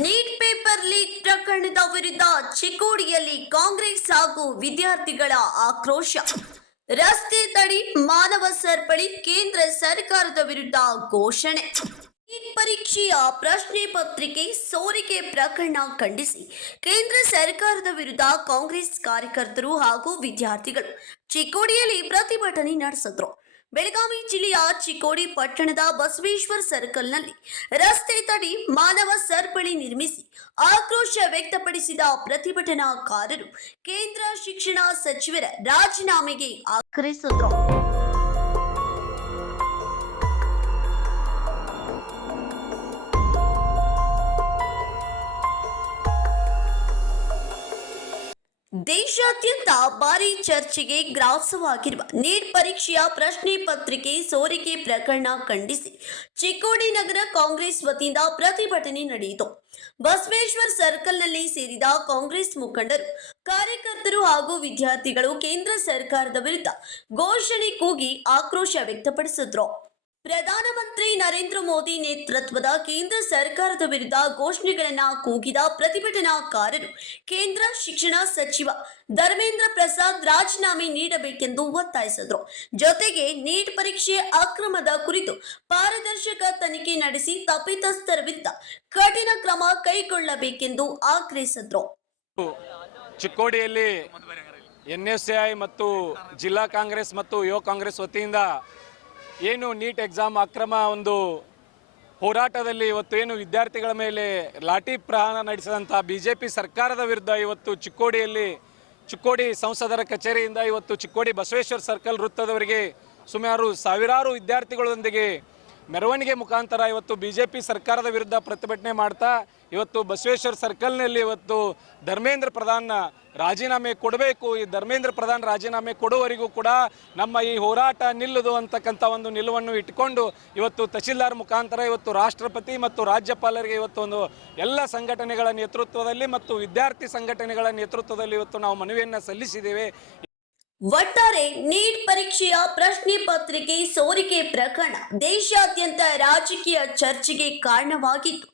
NEET paper leak ಪ್ರಕರಣದ ವಿರುದ್ಧ ಚಿಕ್ಕೋಡಿಯಲ್ಲಿ ಕಾಂಗ್ರೆಸ್ ಹಾಗೂ ವಿದ್ಯಾರ್ಥಿಗಳ ಆಕ್ರೋಶ. ರಸ್ತೆ ತಡೆ, ಮಾನವ ಸರಪಳಿ, ಕೇಂದ್ರ ಸರ್ಕಾರದ ವಿರುದ್ಧ ಘೋಷಣೆ. ನೀಟ್ ಪರೀಕ್ಷೆಯ ಪ್ರಶ್ನೆ ಪತ್ರಿಕೆ ಸೋರಿಕೆ ಪ್ರಕರಣ ಖಂಡಿಸಿ ಕೇಂದ್ರ ಸರ್ಕಾರದ ವಿರುದ್ಧ ಕಾಂಗ್ರೆಸ್ ಕಾರ್ಯಕರ್ತರು ಹಾಗೂ ವಿದ್ಯಾರ್ಥಿಗಳು ಚಿಕ್ಕೋಡಿಯಲ್ಲಿ ಪ್ರತಿಭಟನೆ ನಡೆಸಿದ್ರು. ಬೆಳಗಾವಿ ಜಿಲ್ಲೆಯ ಚಿಕ್ಕೋಡಿ ಪಟ್ಟಣದ ಬಸವೇಶ್ವರ ಸರ್ಕಲ್ನಲ್ಲಿ ರಸ್ತೆ ತಡೆ, ಮಾನವ ಸರಪಳಿ ನಿರ್ಮಿಸಿ ಆಕ್ರೋಶ ವ್ಯಕ್ತಪಡಿಸಿದ ಪ್ರತಿಭಟನಾಕಾರರು ಕೇಂದ್ರ ಶಿಕ್ಷಣ ಸಚಿವರ ರಾಜೀನಾಮೆಗೆ ಆಗ್ರಹಿಸಿದರು. ದೇಶಾದ್ಯಂತ ಭಾರಿ ಚರ್ಚೆಗೆ ಗ್ರಾಸವಾಗಿರುವ ನೀಟ್ ಪರೀಕ್ಷೆಯ ಪ್ರಶ್ನೆ ಪತ್ರಿಕೆ ಸೋರಿಕೆ ಪ್ರಕರಣ ಖಂಡಿಸಿ ಚಿಕ್ಕೋಡಿ ನಗರ ಕಾಂಗ್ರೆಸ್ ವತಿಯಿಂದ ಪ್ರತಿಭಟನೆ ನಡೆಯಿತು. ಬಸವೇಶ್ವರ ಸರ್ಕಲ್ನಲ್ಲಿ ಸೇರಿದ ಕಾಂಗ್ರೆಸ್ ಮುಖಂಡರು, ಕಾರ್ಯಕರ್ತರು ಹಾಗೂ ವಿದ್ಯಾರ್ಥಿಗಳು ಕೇಂದ್ರ ಸರ್ಕಾರದ ವಿರುದ್ಧ ಘೋಷಣೆ ಕೂಗಿ ಆಕ್ರೋಶ ವ್ಯಕ್ತಪಡಿಸಿದ್ರು. ಪ್ರಧಾನಮಂತ್ರಿ ನರೇಂದ್ರ ಮೋದಿ ನೇತೃತ್ವದ ಕೇಂದ್ರ ಸರ್ಕಾರದ ವಿರುದ್ಧ ಘೋಷಣೆಗಳನ್ನ ಕೂಗಿದ ಪ್ರತಿಭಟನಾಕಾರರು ಕೇಂದ್ರ ಶಿಕ್ಷಣ ಸಚಿವ ಧರ್ಮೇಂದ್ರ ಪ್ರಸಾದ್ ರಾಜೀನಾಮೆ ನೀಡಬೇಕೆಂದು ಒತ್ತಾಯಿಸಿದರು. ಜೊತೆಗೆ ನೀಟ್ ಪರೀಕ್ಷೆ ಅಕ್ರಮದ ಕುರಿತು ಪಾರದರ್ಶಕ ತನಿಖೆ ನಡೆಸಿ ತಪ್ಪಿತಸ್ಥರ ವಿರುದ್ಧ ಕಠಿಣ ಕ್ರಮ ಕೈಗೊಳ್ಳಬೇಕೆಂದು ಆಗ್ರಹಿಸಿದರು. ಚಿಕ್ಕೋಡಿಯಲ್ಲಿ ಎನ್ಎಸ್ಎಐ ಮತ್ತು ಜಿಲ್ಲಾ ಕಾಂಗ್ರೆಸ್ ಮತ್ತು ಯುವ ಕಾಂಗ್ರೆಸ್ ವತಿಯಿಂದ ಏನು ನೀಟ್ ಎಕ್ಸಾಮ್ ಅಕ್ರಮ ಒಂದು ಹೋರಾಟದಲ್ಲಿ ಇವತ್ತು ಏನು ವಿದ್ಯಾರ್ಥಿಗಳ ಮೇಲೆ ಲಾಠಿ ಪ್ರಹಾರ ನಡೆಸಿದಂಥ BJP ಸರ್ಕಾರದ ವಿರುದ್ಧ ಇವತ್ತು ಚಿಕ್ಕೋಡಿ ಸಂಸದರ ಕಚೇರಿಯಿಂದ ಇವತ್ತು ಚಿಕ್ಕೋಡಿ ಬಸವೇಶ್ವರ ಸರ್ಕಲ್ ವೃತ್ತದವರೆಗೆ ಸುಮಾರು ಸಾವಿರಾರು ವಿದ್ಯಾರ್ಥಿಗಳೊಂದಿಗೆ ಮೆರವಣಿಗೆ ಮುಖಾಂತರ ಇವತ್ತು BJP ಸರ್ಕಾರದ ವಿರುದ್ಧ ಪ್ರತಿಭಟನೆ ಮಾಡ್ತಾ ಇವತ್ತು ಬಸವೇಶ್ವರ ಸರ್ಕಲ್ನಲ್ಲಿ ಇವತ್ತು ಧರ್ಮೇಂದ್ರ ಪ್ರಧಾನ್ ರಾಜೀನಾಮೆ ಕೊಡಬೇಕು, ಈ ಧರ್ಮೇಂದ್ರ ಪ್ರಧಾನ್ ರಾಜೀನಾಮೆ ಕೊಡುವವರೆಗೂ ಕೂಡ ನಮ್ಮ ಈ ಹೋರಾಟ ನಿಲ್ಲದು ಅಂತಕ್ಕಂಥ ಒಂದು ನಿಲುವನ್ನು ಇಟ್ಟುಕೊಂಡು ಇವತ್ತು ತಹಶೀಲ್ದಾರ್ ಮುಖಾಂತರ ಇವತ್ತು ರಾಷ್ಟ್ರಪತಿ ಮತ್ತು ರಾಜ್ಯಪಾಲರಿಗೆ ಇವತ್ತು ಒಂದು ಎಲ್ಲ ಸಂಘಟನೆಗಳ ನೇತೃತ್ವದಲ್ಲಿ ಮತ್ತು ವಿದ್ಯಾರ್ಥಿ ಸಂಘಟನೆಗಳ ನೇತೃತ್ವದಲ್ಲಿ ಇವತ್ತು ನಾವು ಮನವಿಯನ್ನು ಸಲ್ಲಿಸಿದ್ದೇವೆ. ಒಟ್ಟಾರೆ ನೀಟ್ ಪರೀಕ್ಷೆಯ ಪ್ರಶ್ನೆ ಪತ್ರಿಕೆ ಸೋರಿಕೆ ಪ್ರಕರಣ ದೇಶಾದ್ಯಂತ ರಾಜಕೀಯ ಚರ್ಚೆಗೆ ಕಾರಣವಾಗಿತ್ತು.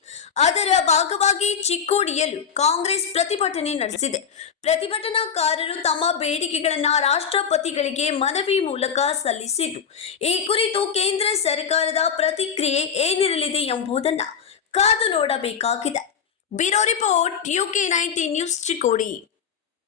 ಅದರ ಭಾಗವಾಗಿ ಚಿಕ್ಕೋಡಿಯಲ್ಲೂ ಕಾಂಗ್ರೆಸ್ ಪ್ರತಿಭಟನೆ ನಡೆಸಿದೆ. ಪ್ರತಿಭಟನಾಕಾರರು ತಮ್ಮ ಬೇಡಿಕೆಗಳನ್ನು ರಾಷ್ಟ್ರಪತಿಗಳಿಗೆ ಮನವಿ ಮೂಲಕ ಸಲ್ಲಿಸಿದ್ದು, ಈ ಕುರಿತು ಕೇಂದ್ರ ಸರ್ಕಾರದ ಪ್ರತಿಕ್ರಿಯೆ ಏನಿರಲಿದೆ ಎಂಬುದನ್ನು ಕಾದು ನೋಡಬೇಕಾಗಿದೆ. Bureau report UK19 news Chikkodi.